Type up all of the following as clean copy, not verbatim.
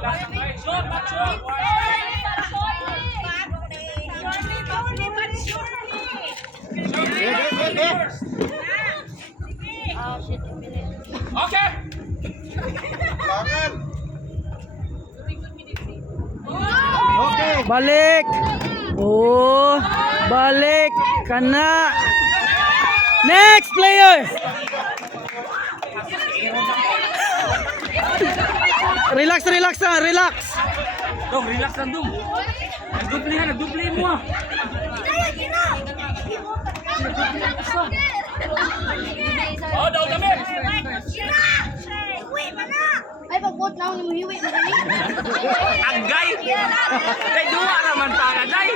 Okay. Okay. Balik. Oh, balik kana. Next player. Relax, relax na, relax. Dong, relax lang dong. Nagdupli mo ah. Oh, daw kami. Ay, pagbuot na ako ni Muhiwi. Agay. Day dua naman para day.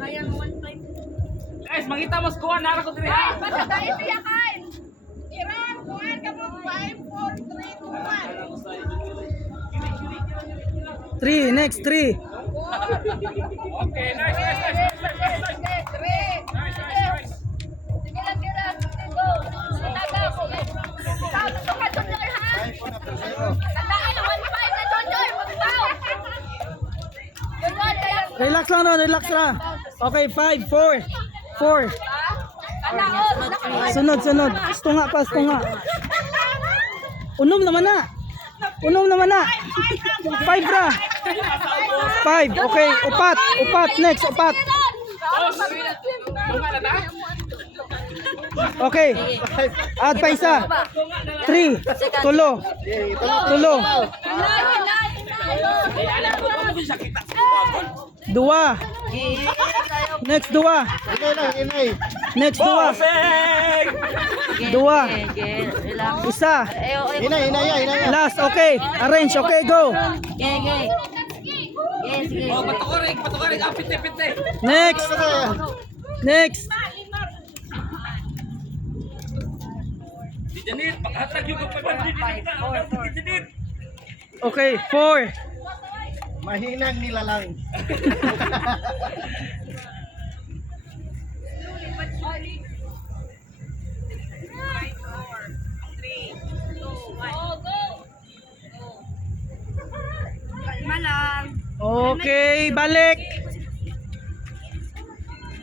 Sayang 1.5. Guys, mangita mas kuha na ako diri ha. Tayo siya kain. Iran, kuhan ka mo 5, 4, 3, 2, 1. 3, next 3. Okay, nice. Relax lang no, relax lang. Okay, 5, 4. 4. Sunod. Stunga pa, stunga. Unom naman na. 5 ra. 5, okay. Upat. Next, upat. Okay. Add pa isa. 3. Tulo. Dua. Next, dua. Next, dua. Dua. Isa. Inay. Last, okay. Arrange, okay, go. Oh, patukorig, pite. Next. Di janit, paghatrag yung kapag di janit. Okay, 4. Mahinang nilalang. Okay, balik.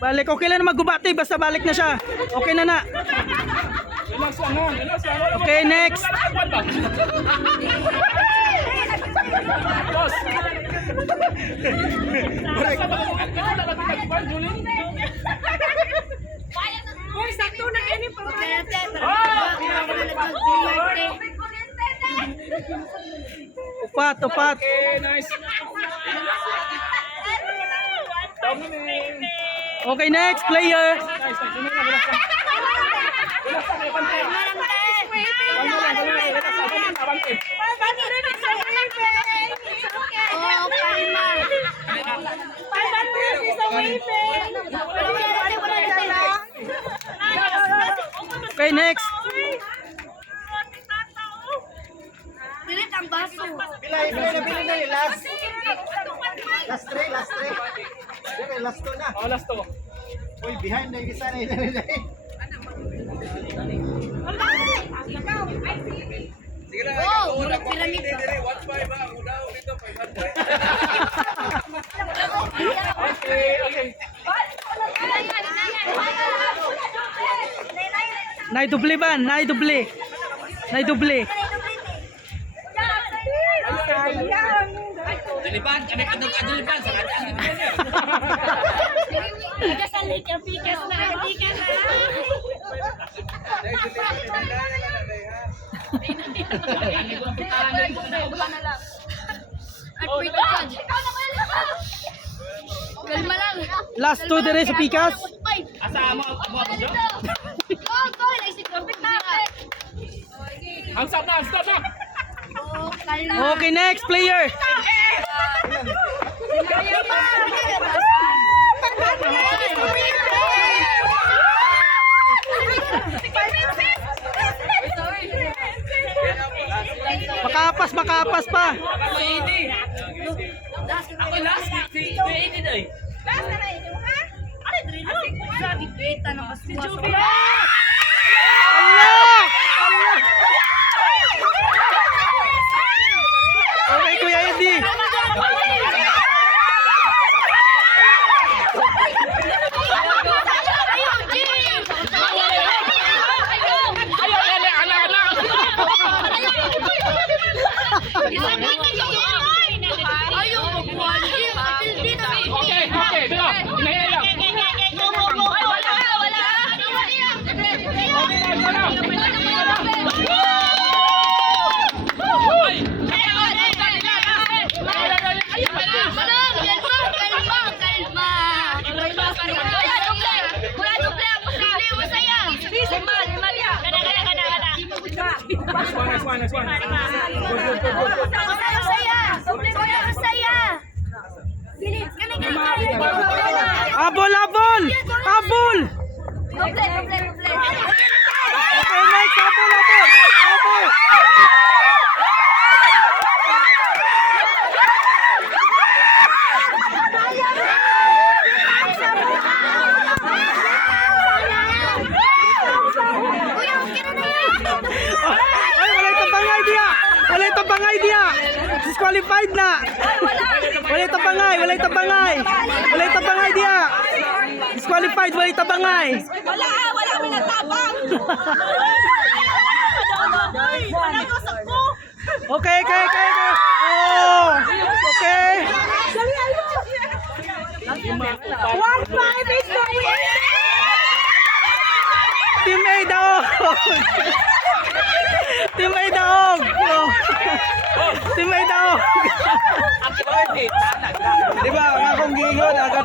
Okay lang na magbubati, basta balik na siya. Okay na. Relax lang. Okay, next. Boss. Uy, sakto na yan yung Upat. Okay, nice. Okay, next player. Okay, next. Pilit ang baso. Bilay na last. Last 3. Okay, last 2 na. Oh, last to. Uy, behind na isa na. Sige na. Oh, murag piramid ba? 1.5 ba? Ang daw dito 500. Okay. Naidoble ba? Naidoble. Dilipan, kami kadilipan sa kanya. Nagkasalik ang pikas na. Kalma lang. Last 2 dire sa pikas. Asa mo ako dyan? Go, naisip ko. Ang stop na. Okay, next player. Makapas pa. Ako last. Si Eddie na eh. Last na ito, ha? Ano, dito? Sa dibeta ng kasuwa. Allah! Ayaw mo po. Hindi na. Okay, okay, dito. Hinahila lang. Nice one, nice one. Abol, abol! Abol! Okay, next, abol, abol! Abol! Ay, wala itong bangay dia! Wala itong bangay dia! Disqualified na! Wala itong bangay! Wala itong bangay! Wala itong bangay dia! Disqualified! Wala itong bangay! Wala mo natabang. Okay, okay, okay, okay! Oh! Okay! 1-5 victory. Team A daog! Team A daog! Team A daog! Di ba, nga kong gigon, agad